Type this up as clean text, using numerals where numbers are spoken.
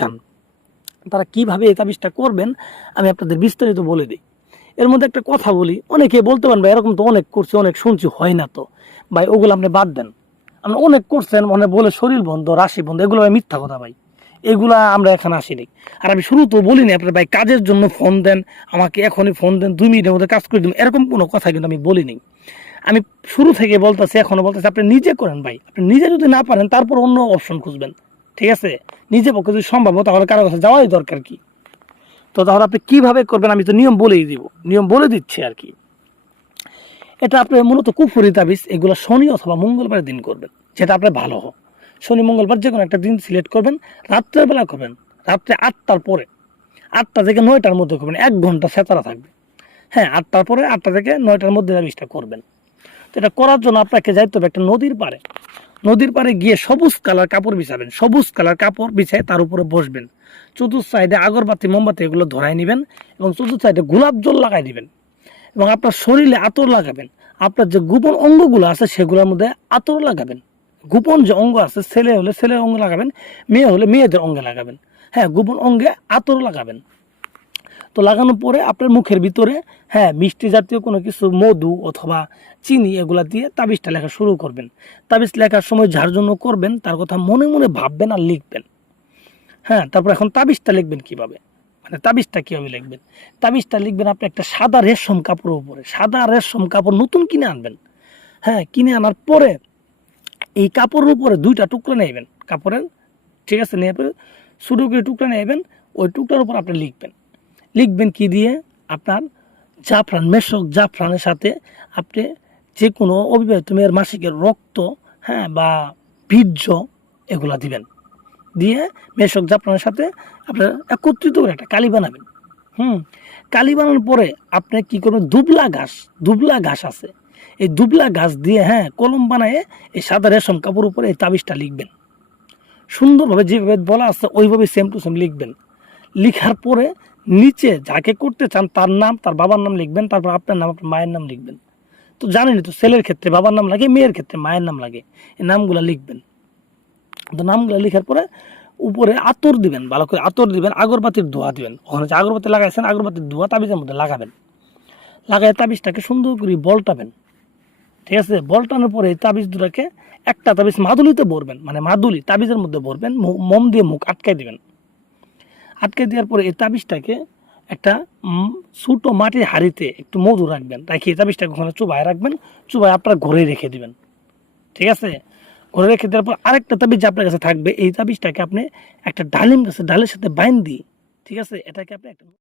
চান তারা কিভাবে এই তাবিজটা করবেন আমি আপনাদের বিস্তারিত বলে দিই। এর মধ্যে একটা কথা বলি, অনেকে বলতে পারেন ভাই এরকম তো অনেক করছি, অনেক শুনছি, হয় না তো। ভাই ওগুলো আপনি বাদ দেন। আপনি অনেক করছেন মনে বলে শরীর বন্ধ, রাশি বন্ধ, এগুলো ভাই মিথ্যা কথা ভাই। এগুলা আমরা এখানে আসিনি। আর আমি শুরু তো বলিনি আপনার ভাই কাজের জন্য ফোন দেন, আমাকে এখনই ফোন দেন, 2 মিনিটের মধ্যে কাজ করে দিন, এরকম কোনো কথা কিন্তু আমি বলিনি। আমি শুরু থেকে বলতেছি, এখনো বলতেছি, আপনি নিজে করেন ভাই। আপনি নিজে যদি না পারেন তারপর অন্য অপশন খুঁজবেন, ঠিক আছে? নিজে পক্ষে যদি সম্ভব হয় তাহলে কারো কাছে যাওয়াই দরকার কি? তো তাহলে আপনি কিভাবে করবেন আমি তো নিয়ম বলেই দিব, নিয়ম বলে দিচ্ছি আর কি। এটা আপনি মূলত কুফরি তাবিজ, এগুলো শনি অথবা মঙ্গলবারের দিন করবেন, যেটা আপনার ভালো হোক। শনি মঙ্গলবার যে কোনো একটা দিন সিলেক্ট করবেন, রাত্রের বেলা করবেন, রাত্রে 8টার পরে, 8টা থেকে 9টার মধ্যে করবেন, 1 ঘন্টা সেতারা থাকবে। হ্যাঁ, 8টার পরে, 8টা থেকে 9টার মধ্যে তাবিজটা করবেন। তো এটা করার জন্য আপনাকে যাইতে হবে একটা নদীর পাড়ে। নদীর পাড়ে গিয়ে সবুজ কালার কাপড় বিছাবেন, সবুজ কালার কাপড় বিছায় তার উপরে বসবেন। চতুর্থ সাইডে আগরবাতি মোমবাতি এগুলো ধরাই নেবেন এবং চতুর্থ সাইডে গোলাপ জল লাগাই দিবেন এবং আপনার শরীরে আতর লাগাবেন। আপনার যে গোপন অঙ্গগুলো আছে সেগুলোর মধ্যে আতর লাগাবেন। গোপন যে অঙ্গ আছে, ছেলে হলে ছেলের অঙ্গে লাগাবেন, মেয়ে হলে মেয়েদের অঙ্গে লাগাবেন। হ্যাঁ, গোপন অঙ্গে আতর লাগাবেন। তো লাগানোর পরে আপনার মুখের ভিতরে মিষ্টি জাতীয় কোনো কিছু, মধু অথবা চিনি এগুলা দিয়ে তাবিজটা লেখা শুরু করবেন। তাবিজ লেখার সময় যার জন্য করবেন তার কথা মনে মনে ভাববেন আর লিখবেন। তারপর এখন তাবিজটা লিখবেন কিভাবে, মানে তাবিজটা কীভাবে লিখবেন? তাবিজটা লিখবেন আপনি একটা সাদা রেশম কাপড়ের উপরে। সাদা রেশম কাপড় নতুন কিনে আনবেন। কিনে আনার পরে এই কাপড়ের উপরে 2টা টুকরা নেবেন কাপড়ের, ঠিক আছে? নিয়ে ছোটো করে টুকরা নেবেন, ওই টুকরার উপর আপনি লিখবেন কি দিয়ে? আপনার জাফরান, মেশক জাফরানের সাথে আপনি যে কোনো অবিবাহিত মেয়ের মাসিকের রক্ত বা বীর্য এগুলা দিবেন। দিয়ে মেশক জাফরানের সাথে আপনার একত্রিত করে একটা কালি বানাবেন। কালি বানানোর পরে আপনি কি করবেন? দুবলা ঘাস আছে, এই দুবলা ঘাস দিয়ে কলম বানায় এই সাদা রেশম কাপড় উপরে এই তাবিজটা লিখবেন। সুন্দরভাবে যেভাবে বলা আছে ওইভাবে সেম টু সেম লিখবেন। লিখার পরে নিচে যাকে করতে চান তার নাম, তার বাবার নাম লিখবেন, তারপর আপনার নাম, আপনার মায়ের নাম লিখবেন। তো জানেনই তো, ছেলের ক্ষেত্রে বাবার নাম লাগে, মেয়ের ক্ষেত্রে মায়ের নাম লাগে। এই নামগুলো লিখবেন। তো নামগুলো লিখার পরে উপরে আতর দিবেন, ভালো করে আতর দিবেন, আগরবাতির ধোঁয়া দিবেন। ওখানে যে আগরবাতি লাগাইছেন আগরবাতির ধোঁয়া তাবিজের মধ্যে লাগাবেন। লাগাই তাবিজটাকে সুন্দর করে বলটাবেন, ঠিক আছে? বলটানোর পরে এই তাবিজ দুটাকে একটা তাবিজ মাদুলিতে ভরবেন, মানে মাদুলি তাবিজের মধ্যে ভরবেন, মোম দিয়ে মুখ আটকাই দিবেন। আটকে দেওয়ার পরে এই তাবিজটাকে একটা ছোটো মাটির হাঁড়িতে একটু মধু রাখবেন, রাখিয়ে তাবিজটাকে ওখানে চুবায় রাখবেন, চুবায় আপনার ঘরে রেখে দিবেন, ঠিক আছে? ঘরে রেখে দেওয়ার পর আরেকটা তাবিজ আপনার কাছে থাকবে। এই তাবিজটাকে আপনি একটা ডালিম গাছে ডালের সাথে বাইন দিই, ঠিক আছে? এটাকে আপনি একটা